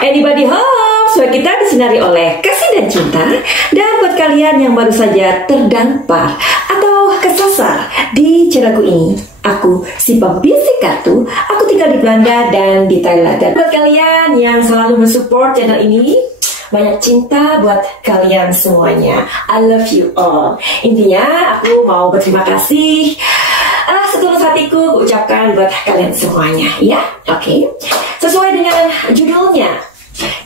Anybody home? Suara kita disinari oleh kasih dan cinta. Dan buat kalian yang baru saja terdampar atau kesasar di channelku ini, aku si pembisik kartu. Aku tinggal di Belanda dan di Thailand. Dan buat kalian yang selalu mensupport channel ini, banyak cinta buat kalian semuanya. I love you all. Intinya aku mau berterima kasih setulus hatiku ucapkan buat kalian semuanya, ya. Oke. Sesuai dengan judulnya,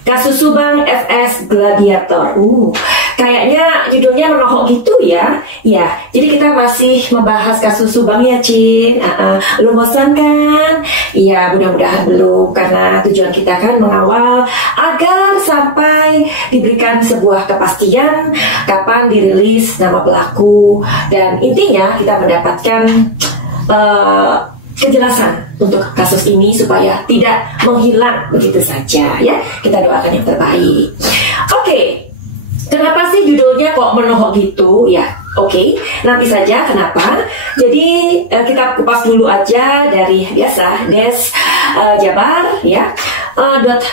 Kasus Subang FS Gladiator. Kayaknya judulnya menohok gitu ya. Ya, jadi kita masih membahas kasus Subang ya, Cin. Lu bosan kan? Iya, mudah-mudahan belum, karena tujuan kita kan mengawal agar sampai diberikan sebuah kepastian kapan dirilis nama pelaku, dan intinya kita mendapatkan kejelasan untuk kasus ini supaya tidak menghilang begitu saja, ya. Kita doakan yang terbaik. Oke. Kenapa sih judulnya kok menohok gitu ya? Oke, nanti saja kenapa. Jadi kita kupas dulu aja dari biasa Jabar ya.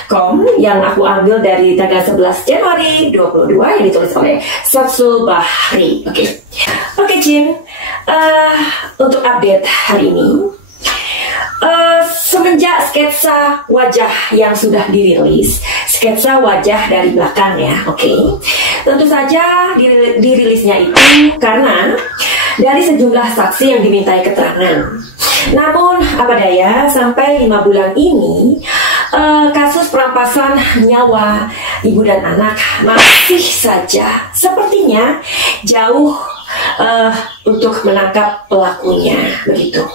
.com yang aku ambil dari tanggal 11 Januari 22 yang ditulis oleh Samsul Bahri. Oke, Cin. Untuk update hari ini, semenjak sketsa wajah yang sudah dirilis, sketsa wajah dari belakang ya, tentu saja dirilisnya itu karena dari sejumlah saksi yang dimintai keterangan. Namun apa daya, sampai 5 bulan ini kasus perampasan nyawa ibu dan anak masih saja sepertinya jauh untuk menangkap pelakunya, begitu.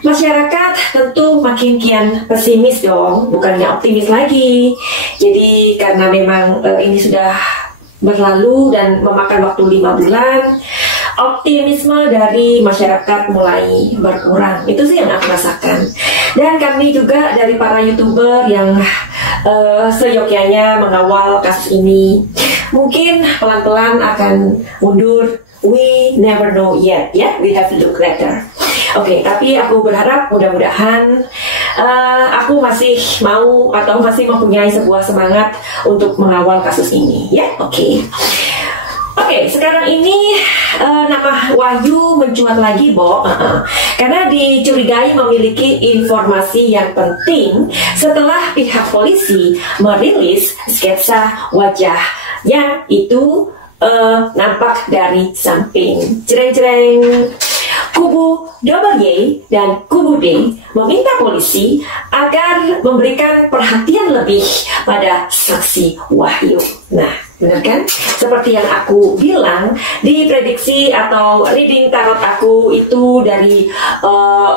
Masyarakat tentu makin kian pesimis dong, bukannya optimis lagi. Jadi karena memang ini sudah berlalu dan memakan waktu 5 bulan, optimisme dari masyarakat mulai berkurang. Itu sih yang aku rasakan. Dan kami juga dari para YouTuber yang seyogyanya mengawal kasus ini, mungkin pelan-pelan akan mundur. We never know yet, ya. We have to look later. Tapi aku berharap mudah-mudahan aku masih mau atau masih mempunyai sebuah semangat untuk mengawal kasus ini, ya. Sekarang ini nama Wahyu mencuat lagi, karena dicurigai memiliki informasi yang penting setelah pihak polisi merilis sketsa wajah yang itu nampak dari samping. Cereng-cereng. Kubu Y dan kubu D meminta polisi agar memberikan perhatian lebih pada saksi Wahyu. Nah, benar kan? Seperti yang aku bilang di prediksi atau reading tarot aku itu dari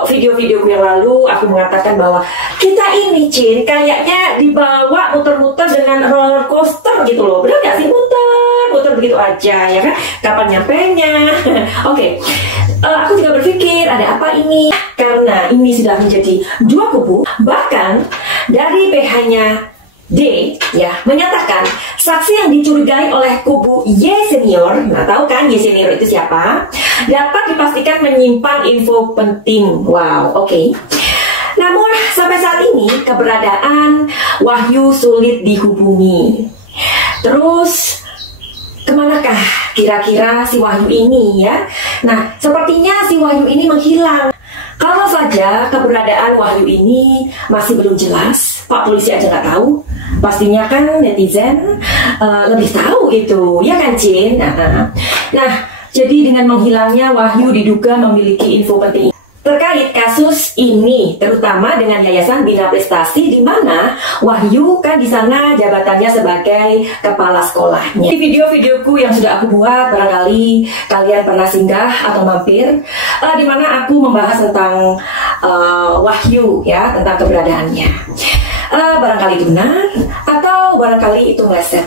video-videoku yang lalu, aku mengatakan bahwa kita ini, Cin, kayaknya dibawa muter-muter dengan roller coaster gitu loh. Benar gak sih? Muter begitu aja, ya kan? Kapan nyampenya? Aku juga berpikir ada apa ini, karena ini sudah menjadi dua kubu. Bahkan dari PH-nya D ya menyatakan saksi yang dicurigai oleh kubu Y senior, nah tahu kan Y senior itu siapa, dapat dipastikan menyimpan info penting. Namun sampai saat ini keberadaan Wahyu sulit dihubungi. Terus kemanakah kira-kira si Wahyu ini ya? Nah, sepertinya si Wahyu ini menghilang. Kalau saja keberadaan Wahyu ini masih belum jelas, Pak polisi aja nggak tahu, pastinya kan netizen lebih tahu itu, ya kan, Cin? Nah, jadi dengan menghilangnya Wahyu diduga memiliki info penting terkait kasus ini, terutama dengan Yayasan Bina Prestasi, di mana Wahyu kan di sana jabatannya sebagai kepala sekolahnya. Di video-videoku yang sudah aku buat, barangkali kalian pernah singgah atau mampir, di mana aku membahas tentang Wahyu ya, tentang keberadaannya. Barangkali itu benar atau barangkali itu meleset.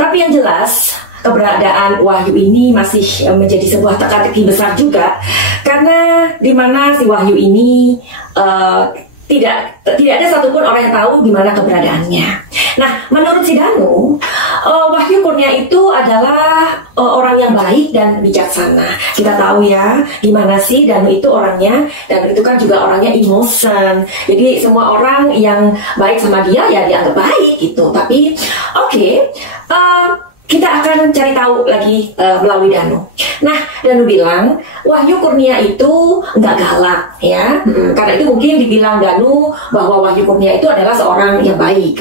Tapi yang jelas keberadaan Wahyu ini masih menjadi sebuah teka-teki besar juga, karena di mana si Wahyu ini tidak ada satupun orang yang tahu di mana keberadaannya. Nah, menurut si Danu, Wahyu Kurnia itu adalah orang yang baik dan bijaksana. Kita tahu ya, gimana sih Danu itu orangnya, dan itu kan juga orangnya emotion. Jadi semua orang yang baik sama dia ya dianggap baik gitu. Tapi oke, kita akan cari tahu lagi melalui Danu. Nah, Danu bilang Wahyu Kurnia itu nggak galak ya, karena itu mungkin dibilang Danu bahwa Wahyu Kurnia itu adalah seorang yang baik,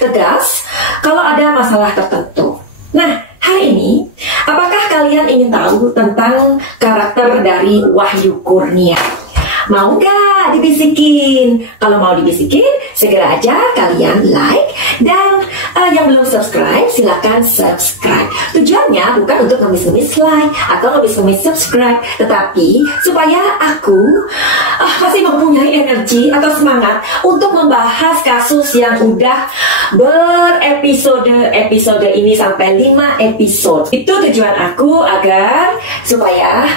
tegas kalau ada masalah tertentu. Nah, hari ini apakah kalian ingin tahu tentang karakter dari Wahyu Kurnia? Mau nggak dibisikin? Kalau mau dibisikin, segera aja kalian like, dan yang belum subscribe silakan subscribe. Tujuannya bukan untuk ngemis-ngemis like atau ngemis-ngemis subscribe, tetapi supaya aku masih mempunyai energi atau semangat untuk membahas kasus yang udah berepisode ini sampai 5 episode. Itu tujuan aku, agar supaya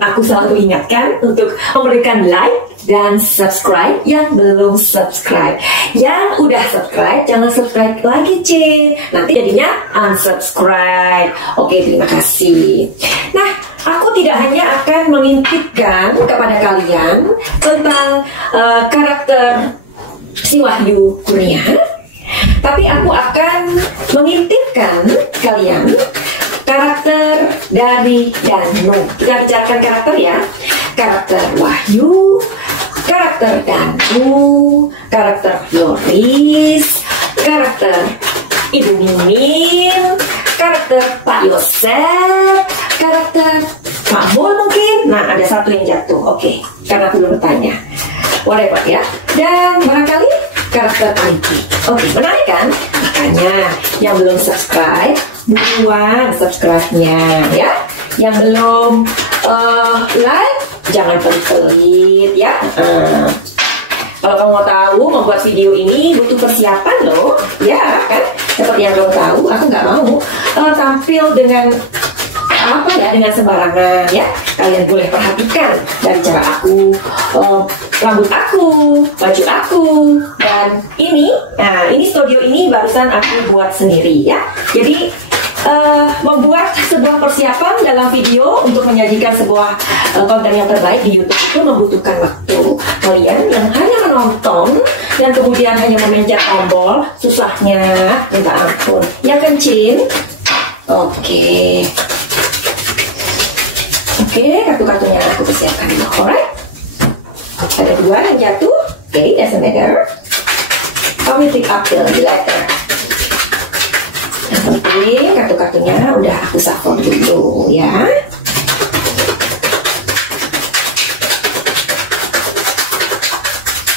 aku selalu ingatkan untuk memberikan like dan subscribe yang belum subscribe. Yang udah subscribe, jangan subscribe lagi, Cin. Nanti jadinya unsubscribe. Oke, terima kasih. Nah, aku tidak hanya akan mengintipkan kepada kalian tentang karakter si Wahyu Kurnia, tapi aku akan mengintipkan kalian karakter dari Danu. Kita bicarakan karakter ya. Karakter Wahyu, karakter Danu, karakter Yoris, karakter Ibu Mimin, karakter Pak Yosef, karakter Pak Mul mungkin. Nah, ada satu yang jatuh. Oke, karena aku belum bertanya. Whatever ya. Dan barangkali karakter Aiki. Oke, menarik kan? Makanya yang belum subscribe, buruan subscribe-nya ya. Yang belum like, jangan pelit-pelit ya. Kalau kamu mau tahu membuat video ini butuh persiapan loh, ya kan? Seperti yang kamu tahu, aku nggak mau tampil dengan dengan sembarangan ya. Kalian boleh perhatikan dari cara aku, rambut aku, baju aku, dan ini studio ini barusan aku buat sendiri ya. Jadi membuat sebuah persiapan dalam video untuk menyajikan sebuah konten yang terbaik di YouTube itu membutuhkan waktu. Kalian yang hanya menonton dan kemudian hanya memencet tombol, susahnya minta ampun ya kan, Cin? Oke, kartu-kartunya aku persiapkan dulu. Alright, ada 2 yang jatuh. Okay, doesn't matter. I will pick up the letter. Yang penting kartu-kartunya udah aku shuffle dulu ya.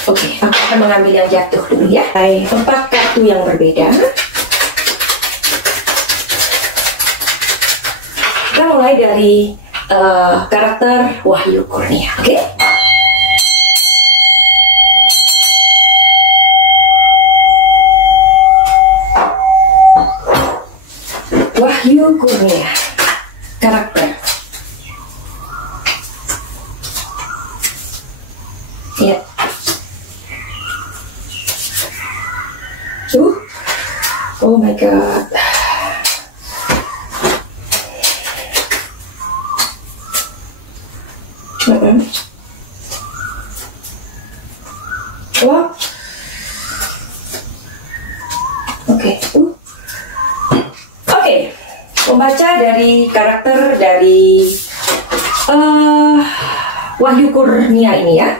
Oke, aku akan mengambil yang jatuh dulu ya. 4 kartu yang berbeda. Kita mulai dari karakter Wahyu Kurnia, oke? Wahyu Kurnia, karakter. Ya. Oh my god. Wah. Oke. Membaca dari karakter dari Wahyu Kurnia ini ya.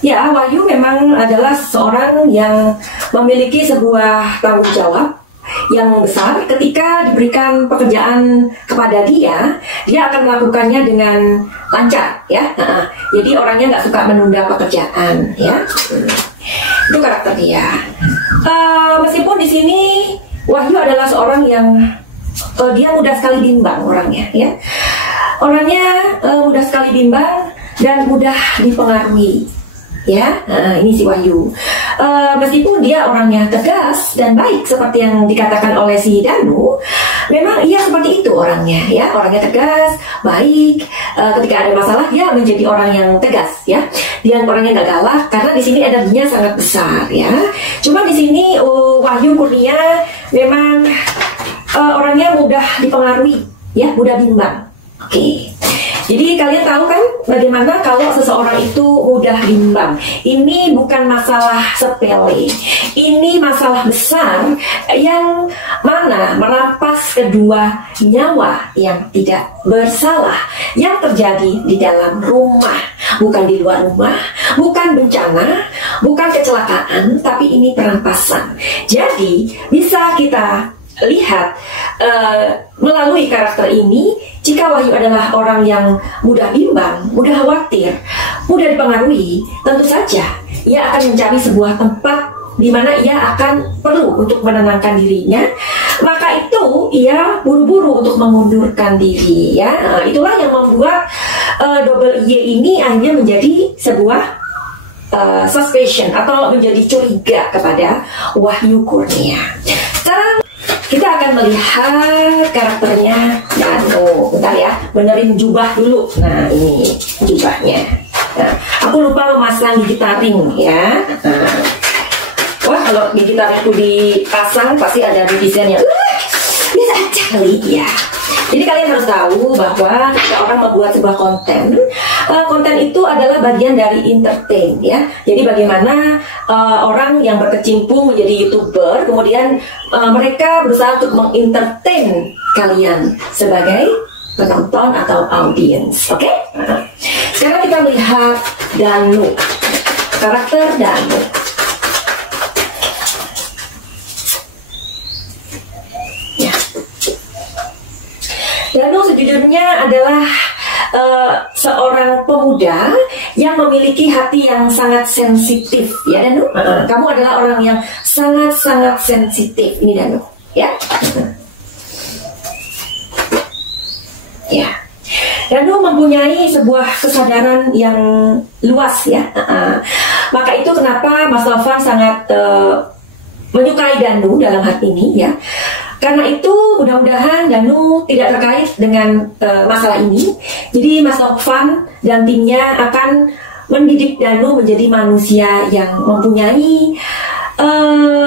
Ya, Wahyu memang adalah seorang yang memiliki sebuah tanggung jawab yang besar. Ketika diberikan pekerjaan kepada dia akan melakukannya dengan lancar ya. Jadi orangnya nggak suka menunda pekerjaan ya. Itu karakter dia. Meskipun di sini Wahyu adalah seorang yang dia mudah sekali bimbang orangnya ya. Orangnya mudah sekali bimbang dan mudah dipengaruhi. Ya, ini si Wahyu. meskipun dia orangnya tegas dan baik seperti yang dikatakan oleh si Danu, memang ia seperti itu orangnya, ya, orangnya tegas, baik. Ketika ada masalah dia menjadi orang yang tegas, ya. Dia orangnya nggak galak karena di sini energinya sangat besar, ya. Cuma di sini Wahyu Kurnia memang orangnya mudah dipengaruhi, ya, mudah bimbang. Oke. Jadi kalian tahu kan bagaimana kalau seseorang itu mudah bimbang. Ini bukan masalah sepele. Ini masalah besar yang mana merampas kedua nyawa yang tidak bersalah yang terjadi di dalam rumah. Bukan di luar rumah, bukan bencana, bukan kecelakaan, tapi ini perampasan. Jadi bisa kita lihat melalui karakter ini, jika Wahyu adalah orang yang mudah bimbang, mudah khawatir, mudah dipengaruhi, tentu saja ia akan mencari sebuah tempat di mana ia akan perlu untuk menenangkan dirinya. Maka itu ia buru-buru untuk mengundurkan diri, ya. Nah, itulah yang membuat double Y ini akhirnya menjadi sebuah suspicion atau menjadi curiga kepada Wahyu Kurnia. Sekarang kita akan melihat karakternya Danu. Bentar ya, benerin jubah dulu. Nah, ini jubahnya. Nah, aku lupa memasang gigi taring, ya. Nah, wah, kalau gigi taring itu dipasang pasti ada desainnya. Bisa aja kali, ya. Jadi kalian harus tahu bahwa ketika orang membuat sebuah konten, konten itu adalah bagian dari entertain, ya. Jadi bagaimana orang yang berkecimpung menjadi YouTuber, kemudian mereka berusaha untuk mengentertain kalian sebagai penonton atau audiens, oke? Nah, sekarang kita melihat Danu, karakter Danu. Danu sejujurnya adalah seorang pemuda yang memiliki hati yang sangat sensitif, ya Danu. Kamu adalah orang yang sangat-sangat sensitif, ini Danu, ya. Ya, Danu mempunyai sebuah kesadaran yang luas, ya. Maka itu kenapa Mas Taufan sangat menyukai Danu dalam hati ini, ya. Karena itu mudah-mudahan Danu tidak terkait dengan masalah ini. Jadi Mas Taufan dan timnya akan mendidik Danu menjadi manusia yang mempunyai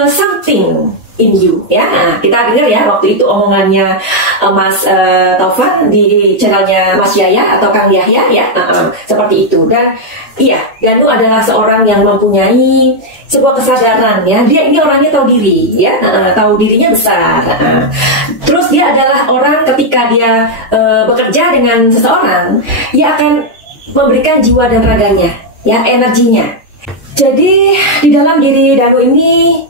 something in you, ya. Nah, kita dengar ya waktu itu omongannya Mas Taufan di channelnya Mas Yaya atau Kang Yahya, ya. Seperti itu. Dan iya, Danu adalah seorang yang mempunyai sebuah kesadaran, ya. Dia ini orangnya tahu diri, ya. Tahu dirinya besar. Terus dia adalah orang ketika dia bekerja dengan seseorang, dia akan memberikan jiwa dan raganya, ya, energinya. Jadi di dalam diri Danu ini,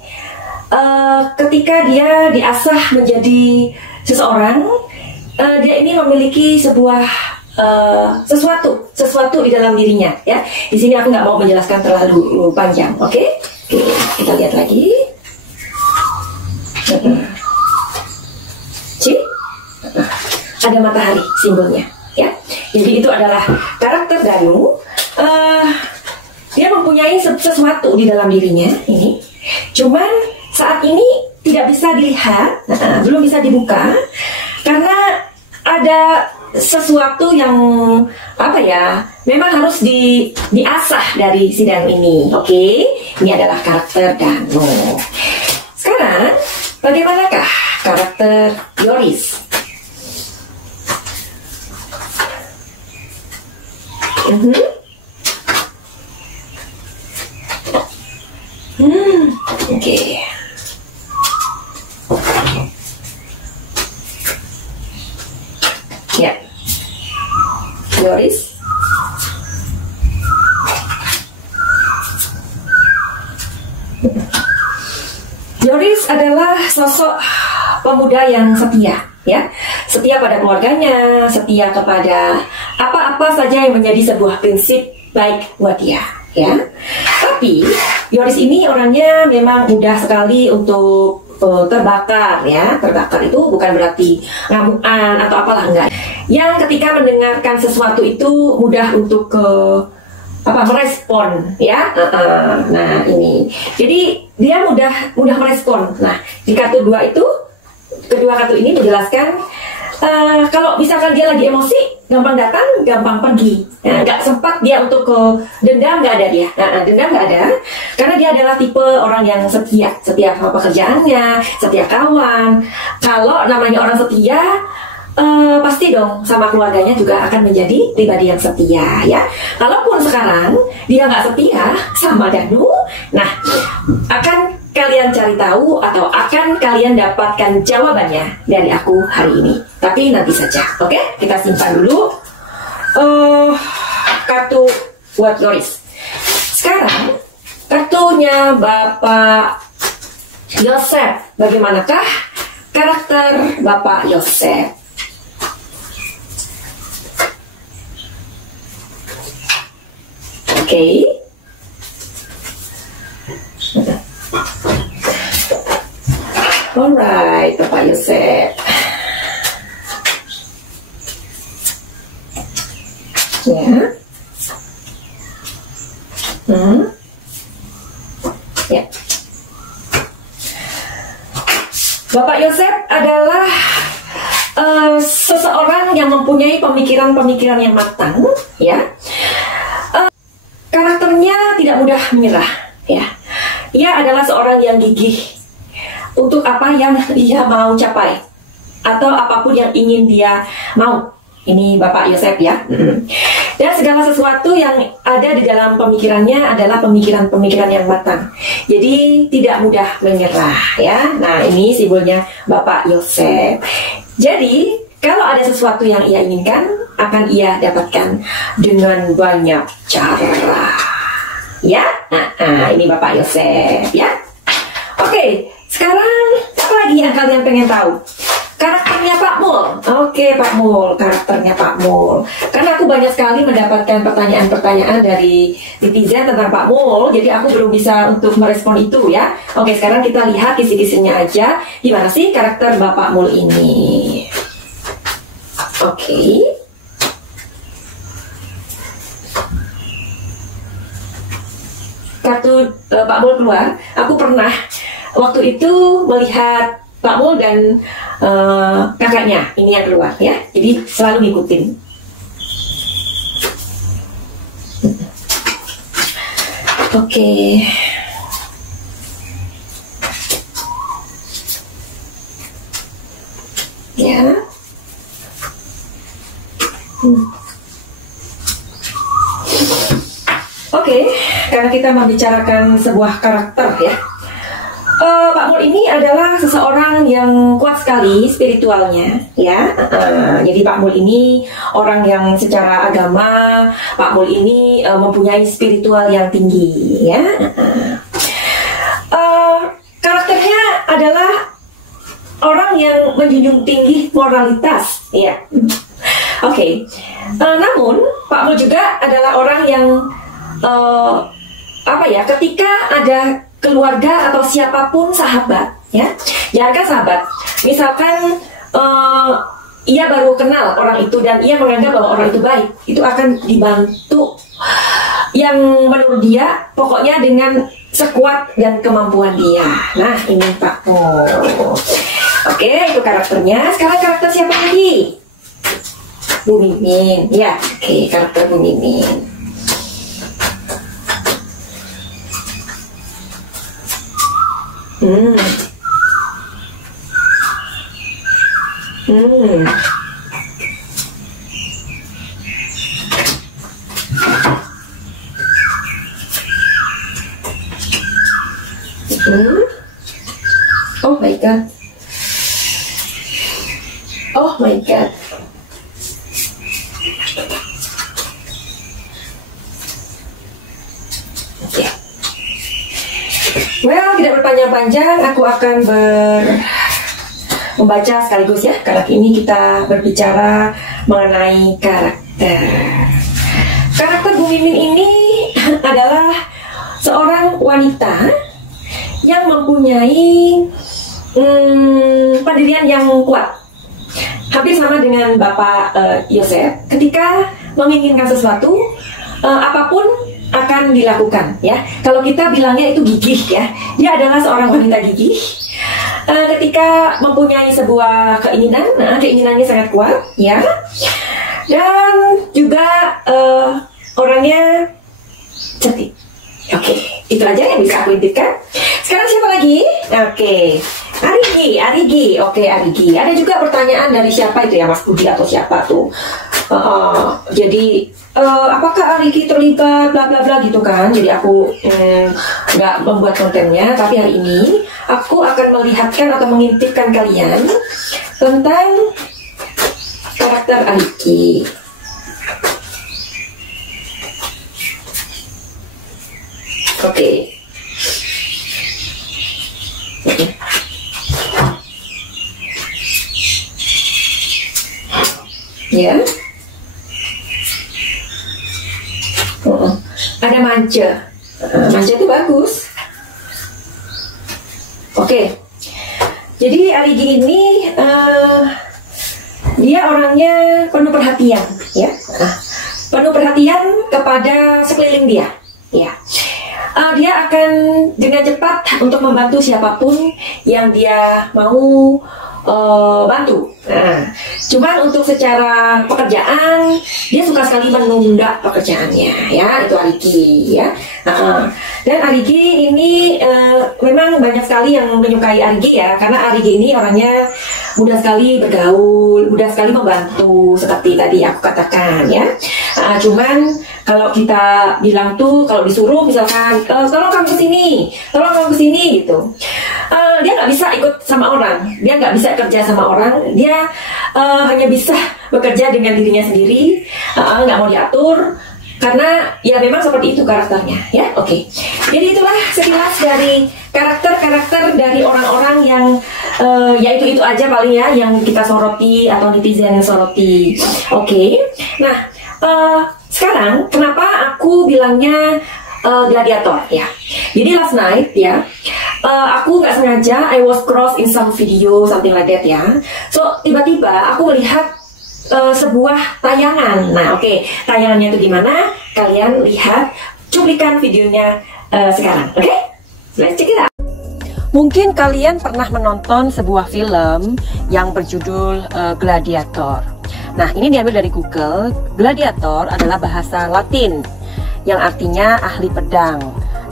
ketika dia diasah menjadi seseorang, dia ini memiliki sebuah sesuatu di dalam dirinya, ya. Di sini aku nggak mau menjelaskan terlalu panjang, oke? Oke, kita lihat lagi. Cik, ada matahari simbolnya, ya. Jadi itu adalah karakter Danu. Dia mempunyai sesuatu di dalam dirinya ini. Cuman saat ini tidak bisa dilihat, belum bisa dibuka karena ada sesuatu yang apa ya, memang harus diasah dari si Danu ini. Oke, ini adalah karakter Danu. Sekarang bagaimanakah karakter Yoris? Oke. Ya, Yoris. Yoris adalah sosok pemuda yang setia, ya, setia pada keluarganya, setia kepada apa-apa saja yang menjadi sebuah prinsip baik buat dia, ya. Tapi Yoris ini orangnya memang mudah sekali untuk terbakar, ya. Terbakar itu bukan berarti ngamukan atau apalah, enggak. Yang ketika mendengarkan sesuatu itu mudah untuk merespon ya. Nah ini, jadi dia mudah merespon. Nah di kartu 2 itu, kedua kartu ini menjelaskan kalau misalkan dia lagi emosi, gampang datang, gampang pergi. Nah, nggak sempat dia untuk ke dendam, nggak ada dia. Dendam nggak ada, karena dia adalah tipe orang yang setia sama pekerjaannya, setia kawan. Kalau namanya orang setia, pasti dong sama keluarganya juga akan menjadi pribadi yang setia ya. Kalaupun sekarang dia nggak setia sama Danu, nah akan kalian cari tahu atau akan kalian dapatkan jawabannya dari aku hari ini. Tapi nanti saja, oke? Kita simpan dulu kartu buat Yoris. Sekarang kartunya Bapak Yosef. Bagaimanakah karakter Bapak Yosef? Oke. Alright, Bapak Yosef. Ya. Ya. Bapak Yosef adalah seseorang yang mempunyai pemikiran-pemikiran yang matang, ya. Karakternya tidak mudah menyerah, ya. Ia adalah seorang yang gigih untuk apa yang dia mau capai atau apapun yang ingin dia mau. Ini Bapak Yosef ya. Dan segala sesuatu yang ada di dalam pemikirannya adalah pemikiran-pemikiran yang matang. Jadi tidak mudah menyerah ya. Nah ini simbolnya Bapak Yosef. Jadi kalau ada sesuatu yang ia inginkan, akan ia dapatkan dengan banyak cara. Ya, ini Bapak Yosef ya. Oke, sekarang apa lagi yang kalian pengen tahu? Karakternya Pak Mul. Oke, Pak Mul, karakternya Pak Mul. Karena aku banyak sekali mendapatkan pertanyaan-pertanyaan dari netizen tentang Pak Mul, jadi aku belum bisa untuk merespon itu ya. Oke, sekarang kita lihat kisi-kisinya aja. Gimana sih karakter Bapak Mul ini? Oke. Kartu Pak Mul keluar. Aku pernah waktu itu melihat Pak Mul dan kakaknya ini yang keluar ya. Jadi selalu ngikutin. Oke. Ya. Oke, karena kita membicarakan sebuah karakter ya. Pak Mul ini adalah seseorang yang kuat sekali spiritualnya ya. Jadi Pak Mul ini orang yang secara agama, Pak Mul ini mempunyai spiritual yang tinggi ya. Karakternya adalah orang yang menjunjung tinggi moralitas ya. Oke. Namun Pak Mul juga adalah orang yang ketika ada keluarga atau siapapun sahabat ya, jangan sahabat, misalkan ia baru kenal orang itu dan ia menganggap bahwa orang itu baik, itu akan dibantu yang menurut dia pokoknya dengan sekuat dan kemampuan dia. Nah ini Pak Mul. Oke, itu karakternya. Sekarang karakter siapa lagi? Bu Mimin ya. Oke, karakter Bu Mimin. Oh my god. Oh my god. Okay. Well, tidak berpanjang-panjang, aku akan membaca sekaligus ya, karena ini kita berbicara mengenai karakter. Karakter Bu Mimin ini adalah seorang wanita yang mempunyai pendirian yang kuat. Hampir sama dengan Bapak Yosef, ketika menginginkan sesuatu, apapun akan dilakukan ya. Kalau kita bilangnya itu gigih ya, dia adalah seorang wanita gigih. Ketika mempunyai sebuah keinginan, keinginannya sangat kuat ya, dan juga orangnya cantik. Oke, itu aja yang bisa aku intipkan. Sekarang siapa lagi? Oke, Arigi. Oke, Arigi. Ada juga pertanyaan dari siapa itu ya, Mas Budi atau siapa tuh? Jadi apakah Arigi terlibat bla bla bla gitu kan? Jadi aku nggak membuat kontennya, tapi hari ini aku akan melihatkan atau mengintipkan kalian tentang karakter Arigi. Oke. Ya. Ada manja. Manja itu bagus. Oke. Jadi Arigi ini dia orangnya penuh perhatian, ya. Penuh perhatian kepada sekeliling dia, ya. Dia akan dengan cepat untuk membantu siapapun yang dia mau bantu. Cuman untuk secara pekerjaan dia suka sekali menunda pekerjaannya, ya, itu Arigi, ya. Dan Arigi ini memang banyak sekali yang menyukai Arigi ya, karena Arigi ini orangnya mudah sekali bergaul, mudah sekali membantu seperti tadi aku katakan ya. Cuman kalau kita bilang tuh, kalau disuruh misalkan tolong kamu kesini, tolong kamu kesini gitu, dia nggak bisa ikut sama orang, dia nggak bisa kerja sama orang, dia hanya bisa bekerja dengan dirinya sendiri, nggak mau diatur, karena ya memang seperti itu karakternya ya. Oke. Jadi itulah sekilas dari karakter-karakter dari orang-orang yang ya itu aja paling ya yang kita soroti atau netizen yang soroti. Oke. Nah, sekarang kenapa aku bilangnya gladiator ya? Jadi last night ya, aku nggak sengaja I was cross in some video something like that ya. So tiba-tiba aku melihat sebuah tayangan. Nah, oke, tayangannya itu gimana? Kalian lihat cuplikan videonya sekarang. Oke? Let's check it out. Mungkin kalian pernah menonton sebuah film yang berjudul Gladiator. Nah, ini diambil dari Google. Gladiator adalah bahasa Latin yang artinya ahli pedang,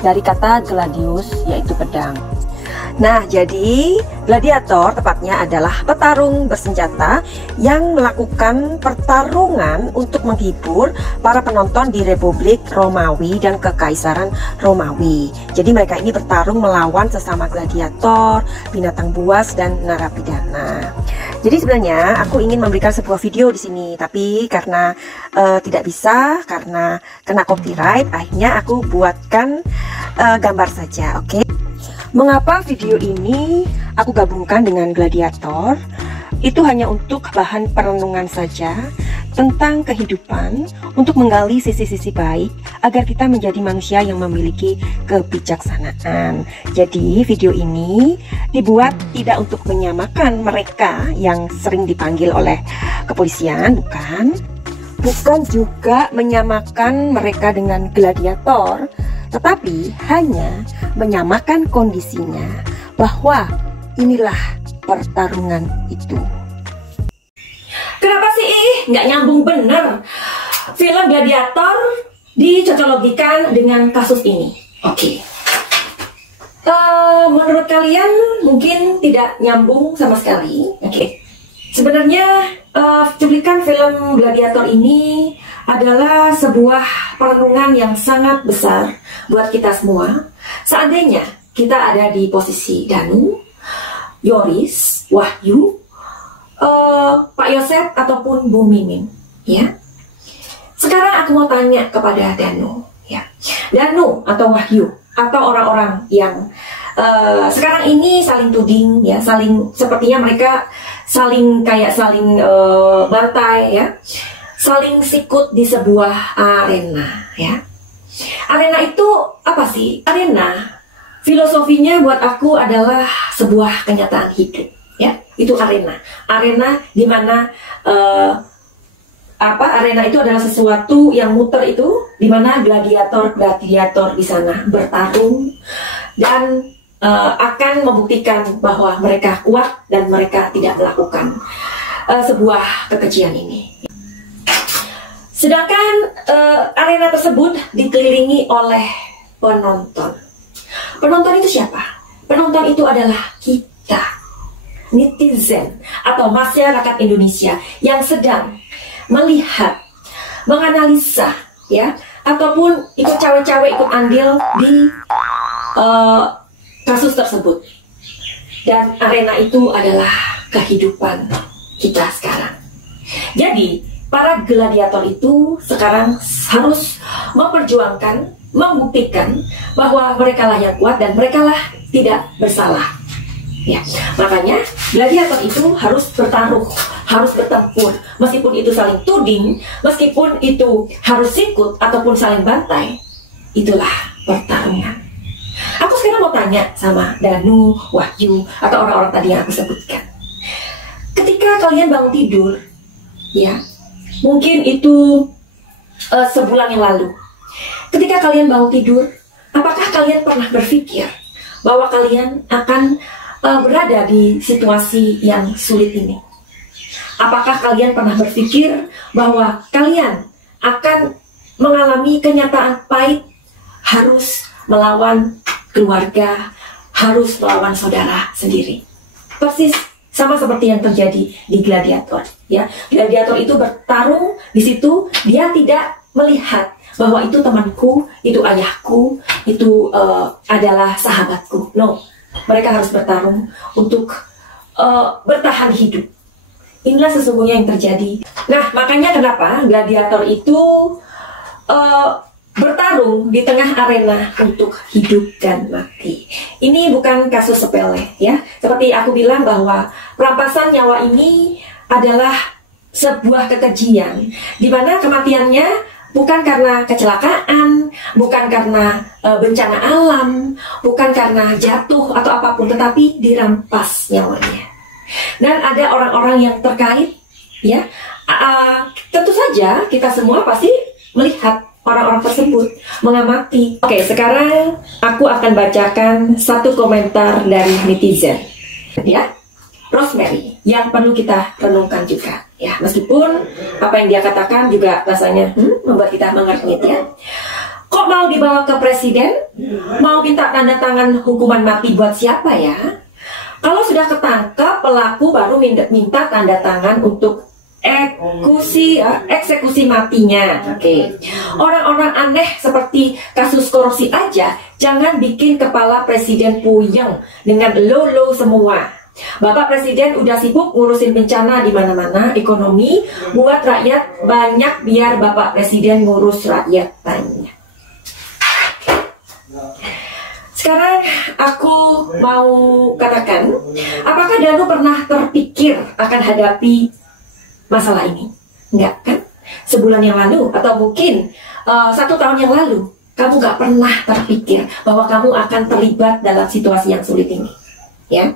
dari kata gladius, yaitu pedang. Nah, jadi gladiator tepatnya adalah petarung bersenjata yang melakukan pertarungan untuk menghibur para penonton di Republik Romawi dan Kekaisaran Romawi. Jadi mereka ini bertarung melawan sesama gladiator, binatang buas, dan narapidana. Jadi sebenarnya aku ingin memberikan sebuah video di sini, tapi karena tidak bisa, karena kena copyright, akhirnya aku buatkan gambar saja, oke? Mengapa video ini aku gabungkan dengan gladiator? Itu hanya untuk bahan perenungan saja tentang kehidupan, untuk menggali sisi-sisi baik agar kita menjadi manusia yang memiliki kebijaksanaan. Jadi video ini dibuat tidak untuk menyamakan mereka yang sering dipanggil oleh kepolisian, bukan juga menyamakan mereka dengan gladiator, tetapi hanya menyamakan kondisinya bahwa inilah pertarungan itu. Kenapa sih nggak nyambung bener film Gladiator dicocoklogikan dengan kasus ini? Oke. Menurut kalian mungkin tidak nyambung sama sekali. Oke. Sebenarnya cuplikan film Gladiator ini adalah sebuah perenungan yang sangat besar buat kita semua. Seandainya kita ada di posisi Danu, Yoris, Wahyu, Pak Yosef ataupun Bu Mimin, ya. Sekarang aku mau tanya kepada Danu, ya. Danu atau Wahyu atau orang-orang yang sekarang ini saling tuding, ya, saling, sepertinya mereka saling bantai, ya, saling sikut di sebuah arena, ya. Arena itu apa sih? Arena filosofinya buat aku adalah sebuah kenyataan hidup, ya. Itu arena di mana arena itu adalah sesuatu yang muter itu, di mana gladiator di sana bertarung dan akan membuktikan bahwa mereka kuat dan mereka tidak melakukan sebuah kekejian ini. Sedangkan arena tersebut dikelilingi oleh penonton. Penonton itu siapa? Penonton itu adalah kita, netizen atau masyarakat Indonesia yang sedang melihat, menganalisa, ya, ataupun ikut cawe-cawe, ikut andil di kasus tersebut. Dan arena itu adalah kehidupan kita sekarang. Jadi, para gladiator itu sekarang harus memperjuangkan, membuktikan bahwa mereka lah yang kuat dan mereka lah tidak bersalah. Ya, makanya gladiator itu harus bertaruh, harus bertempur, meskipun itu saling tuding, meskipun itu harus sikut ataupun saling bantai, itulah pertarungan. Aku sekarang mau tanya sama Danu, Wahyu, atau orang-orang tadi yang aku sebutkan. Ketika kalian bangun tidur, ya, mungkin itu sebulan yang lalu. Ketika kalian bangun tidur, apakah kalian pernah berpikir bahwa kalian akan berada di situasi yang sulit ini? Apakah kalian pernah berpikir bahwa kalian akan mengalami kenyataan pahit, harus melawan keluarga, harus melawan saudara sendiri? Persis sama seperti yang terjadi di gladiator, ya. Gladiator itu bertarung di situ, dia tidak melihat bahwa itu temanku, itu ayahku, itu adalah sahabatku. No, mereka harus bertarung untuk bertahan hidup. Inilah sesungguhnya yang terjadi. Nah, makanya kenapa gladiator itu bertarung di tengah arena untuk hidup dan mati. Ini bukan kasus sepele, ya. Seperti aku bilang bahwa perampasan nyawa ini adalah sebuah kekejian, di mana kematiannya bukan karena kecelakaan, bukan karena bencana alam, bukan karena jatuh atau apapun, tetapi dirampas nyawanya. Dan ada orang-orang yang terkait, ya. Tentu saja kita semua pasti melihat orang-orang tersebut, mengamati. Oke, sekarang aku akan bacakan satu komentar dari netizen, ya, Rosemary, yang perlu kita renungkan juga, ya. Meskipun apa yang dia katakan juga rasanya membuat kita mengernyit, ya. Kok mau dibawa ke presiden? Mau minta tanda tangan hukuman mati buat siapa, ya? Kalau sudah ketangkap pelaku baru minta tanda tangan untuk eksekusi matinya. Oke. Orang-orang aneh seperti kasus korupsi aja jangan bikin kepala presiden puyeng dengan lo semua. Bapak presiden udah sibuk ngurusin bencana di mana-mana, ekonomi, buat rakyat banyak biar Bapak presiden ngurus rakyat banyak. Sekarang aku mau katakan, apakah Danu pernah terpikir akan hadapi masalah ini? Enggak kan? Sebulan yang lalu atau mungkin 1 tahun yang lalu, kamu gak pernah terpikir bahwa kamu akan terlibat dalam situasi yang sulit ini, ya.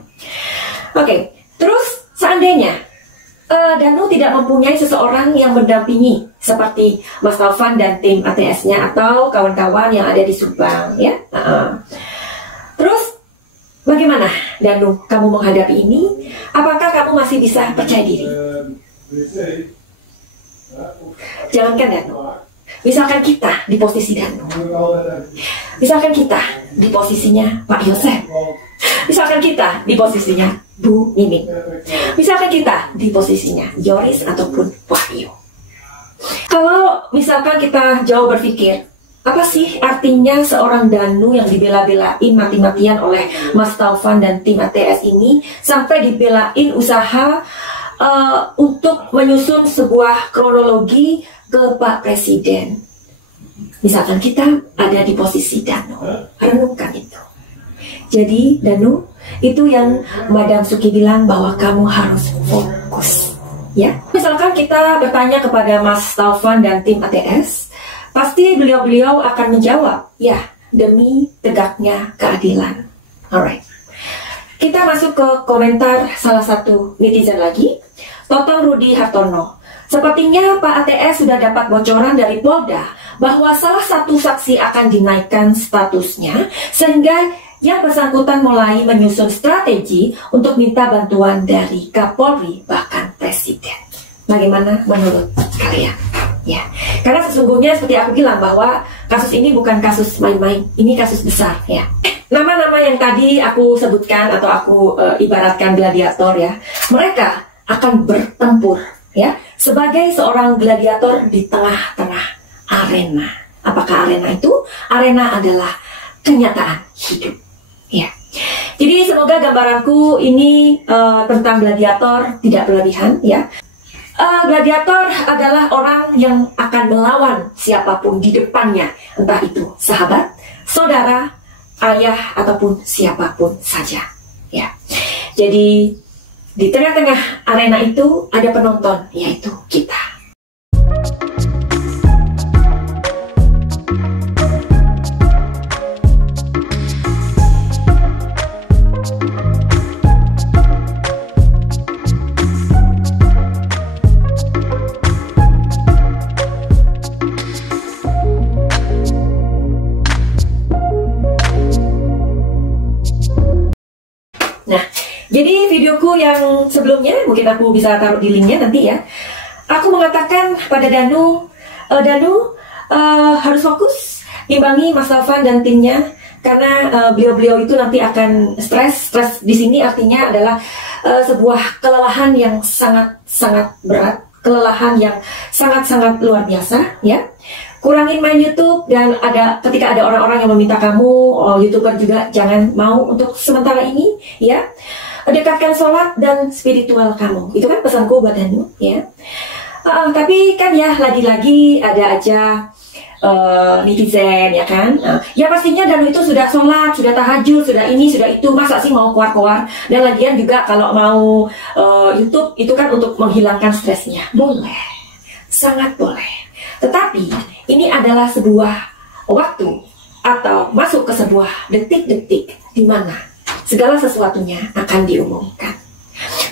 Oke, terus seandainya Danu tidak mempunyai seseorang yang mendampingi seperti Mas Taufan dan tim ATS-nya atau kawan-kawan yang ada di Subang, ya. Terus bagaimana Danu kamu menghadapi ini? Apakah kamu masih bisa percaya diri? Jangankan Danu, misalkan kita di posisi Danu, misalkan kita di posisinya Pak Yosef, misalkan kita di posisinya Bu Miming, misalkan kita di posisinya Yoris ataupun Wahyu. Kalau misalkan kita jauh berpikir, apa sih artinya seorang Danu yang dibela-belain mati-matian oleh Mas Taufan dan tim ATS ini, sampai dibelain usaha untuk menyusun sebuah kronologi ke Pak Presiden. Misalkan kita ada di posisi Danu, renungkan itu. Jadi Danu, itu yang Madam Suki bilang bahwa kamu harus fokus, ya. Misalkan kita bertanya kepada Mas Taufan dan tim ATS, pasti beliau-beliau akan menjawab, ya, demi tegaknya keadilan. Alright. Kita masuk ke komentar salah satu netizen lagi, Totong Rudi Hartono. Sepertinya Pak ATS sudah dapat bocoran dari Polda bahwa salah satu saksi akan dinaikkan statusnya, sehingga yang bersangkutan mulai menyusun strategi untuk minta bantuan dari Kapolri bahkan Presiden. Bagaimana menurut kalian? Ya, karena sesungguhnya seperti aku bilang bahwa kasus ini bukan kasus main-main, ini kasus besar ya. Nama-nama yang tadi aku sebutkan atau aku ibaratkan gladiator ya, mereka akan bertempur ya sebagai seorang gladiator di tengah-tengah arena. Apakah arena itu? Arena adalah kenyataan hidup ya. Jadi semoga gambaranku ini tentang gladiator tidak berlebihan ya. Gladiator adalah orang yang akan melawan siapapun di depannya, entah itu sahabat, saudara, ayah, ataupun siapapun saja ya. Jadi di tengah-tengah arena itu ada penonton, yaitu kita. Nah, jadi videoku yang sebelumnya, mungkin aku bisa taruh di linknya nanti ya. Aku mengatakan pada Danu harus fokus, imbangi Mas Alvan dan timnya, karena beliau-beliau itu nanti akan stres. Stres di sini artinya adalah sebuah kelelahan yang sangat-sangat berat, kelelahan yang sangat-sangat luar biasa ya. Kurangin main YouTube, dan ketika ada orang-orang yang meminta kamu, YouTuber juga, jangan mau untuk sementara ini ya. Dekatkan sholat dan spiritual kamu. Itu kan pesanku buat Danu ya. Tapi kan ya lagi-lagi ada aja netizen ya kan. Ya pastinya Danu itu sudah sholat, sudah tahajud, sudah ini, sudah itu. Masa sih mau keluar-keluar? Dan lagian juga kalau mau YouTube itu kan untuk menghilangkan stresnya. Boleh, sangat boleh. Tetapi ini adalah sebuah waktu atau masuk ke sebuah detik-detik di mana segala sesuatunya akan diumumkan.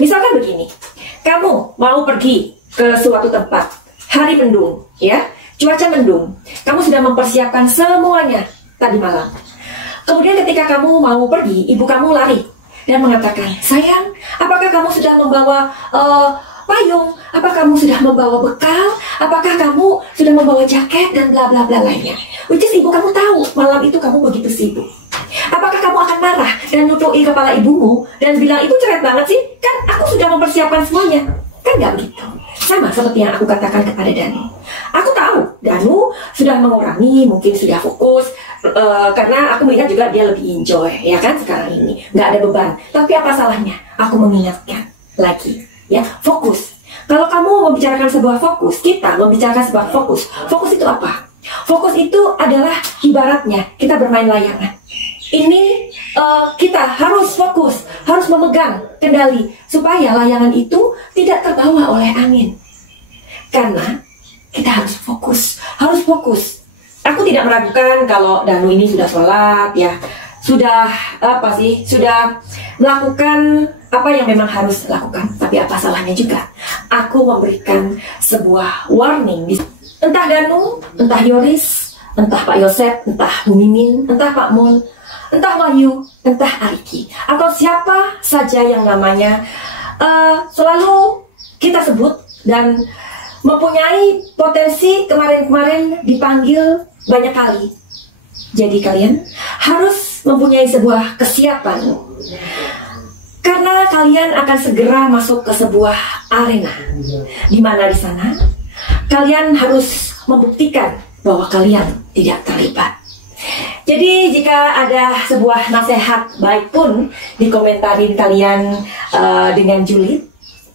Misalkan begini, kamu mau pergi ke suatu tempat, hari mendung, ya, cuaca mendung, kamu sudah mempersiapkan semuanya tadi malam. Kemudian ketika kamu mau pergi, ibu kamu lari dan mengatakan, sayang, apakah kamu sudah membawa payung? Apakah kamu sudah membawa bekal? Apakah kamu sudah membawa jaket dan bla bla bla lainnya? Which is ibu kamu tahu malam itu kamu begitu sibuk. Apakah kamu akan marah dan nutui kepala ibumu dan bilang, ibu cerewet banget sih? Kan aku sudah mempersiapkan semuanya. Kan nggak begitu. Sama seperti yang aku katakan kepada Danu. Aku tahu Danu sudah mengurangi, mungkin sudah fokus, karena aku melihat juga dia lebih enjoy, ya kan sekarang ini. Nggak ada beban. Tapi apa salahnya? Aku mengingatkan lagi. Ya, fokus. Kalau kamu membicarakan sebuah fokus, kita membicarakan sebuah fokus. Fokus itu apa? Fokus itu adalah ibaratnya kita bermain layangan. Ini kita harus fokus, harus memegang kendali supaya layangan itu tidak terbawa oleh angin. Karena kita harus fokus, harus fokus. Aku tidak meragukan kalau Danu ini sudah sholat, ya, sudah sudah melakukan apa yang memang harus dilakukan. Tapi apa salahnya juga aku memberikan sebuah warning, entah Danu, entah Yoris, entah Pak Yosep, entah Bu Mimin, entah Pak Mul, entah Wahyu, entah Ariki, atau siapa saja yang namanya selalu kita sebut dan mempunyai potensi kemarin-kemarin dipanggil banyak kali. Jadi kalian harus mempunyai sebuah kesiapan, karena kalian akan segera masuk ke sebuah arena, di mana di sana kalian harus membuktikan bahwa kalian tidak terlibat. Jadi jika ada sebuah nasihat baik pun dikomentarin kalian dengan julid,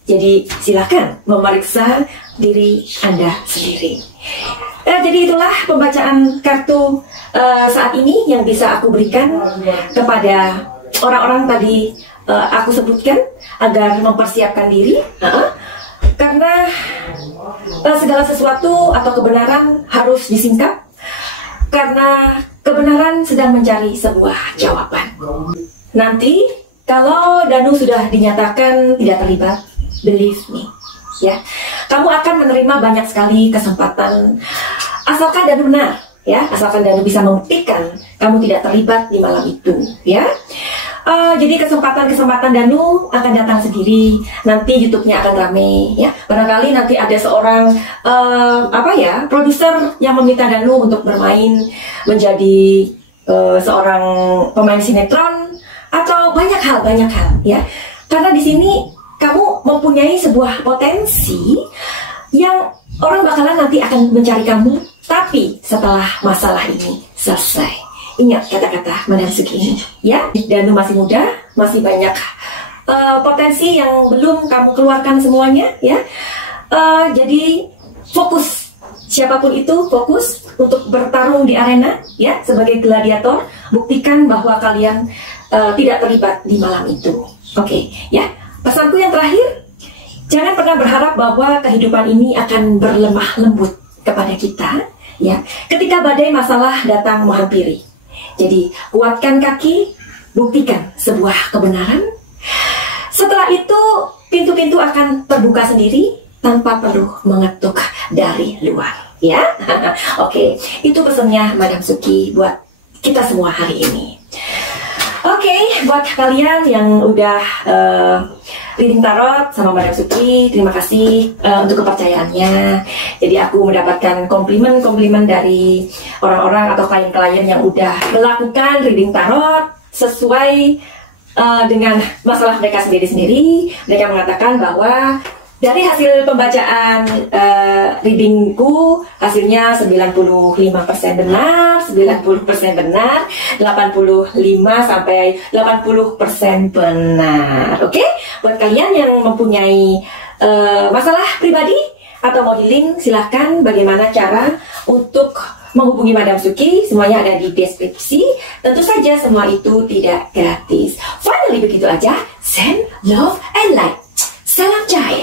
jadi silakan memeriksa diri Anda sendiri. Jadi itulah pembacaan kartu saat ini yang bisa aku berikan kepada orang-orang tadi aku sebutkan agar mempersiapkan diri, karena segala sesuatu atau kebenaran harus disingkap, karena kebenaran sedang mencari sebuah jawaban. Nanti kalau Danu sudah dinyatakan tidak terlibat, believe me, ya, Kamu akan menerima banyak sekali kesempatan, asalkan Danu benar, ya, asalkan Danu bisa membuktikan kamu tidak terlibat di malam itu, ya. Jadi kesempatan-kesempatan Danu akan datang sendiri. Nanti YouTube-nya akan rame, ya. Barangkali nanti ada seorang produser yang meminta Danu untuk bermain menjadi seorang pemain sinetron atau banyak hal, ya. Karena di sini kamu mempunyai sebuah potensi yang orang bakalan nanti akan mencari kamu, tapi setelah masalah ini selesai. Ingat kata-kata Madam Suki ini, ya. Danu masih muda, masih banyak potensi yang belum kamu keluarkan semuanya, ya. Jadi fokus, siapapun itu fokus untuk bertarung di arena, ya, sebagai gladiator. Buktikan bahwa kalian tidak terlibat di malam itu. Oke, ya. Pesanku yang terakhir, jangan pernah berharap bahwa kehidupan ini akan berlemah lembut kepada kita, ya. Ketika badai masalah datang menghampiri. Jadi, kuatkan kaki, buktikan sebuah kebenaran. Setelah itu, pintu-pintu akan terbuka sendiri tanpa perlu mengetuk dari luar, ya. Oke, itu pesannya Madam Suki buat kita semua hari ini. Oke, buat kalian yang udah reading tarot sama Madam Suki, terima kasih untuk kepercayaannya. Jadi aku mendapatkan komplimen dari orang-orang atau klien-klien yang udah melakukan reading tarot sesuai dengan masalah mereka sendiri-sendiri. Mereka mengatakan bahwa dari hasil pembacaan readingku, hasilnya 95% benar, 90% benar, 85 sampai 80% benar. Oke? Buat kalian yang mempunyai masalah pribadi atau mau healing, silahkan bagaimana cara untuk menghubungi Madam Suki, semuanya ada di deskripsi. Tentu saja semua itu tidak gratis. Finally begitu aja. Send love and light. Salam Jaya.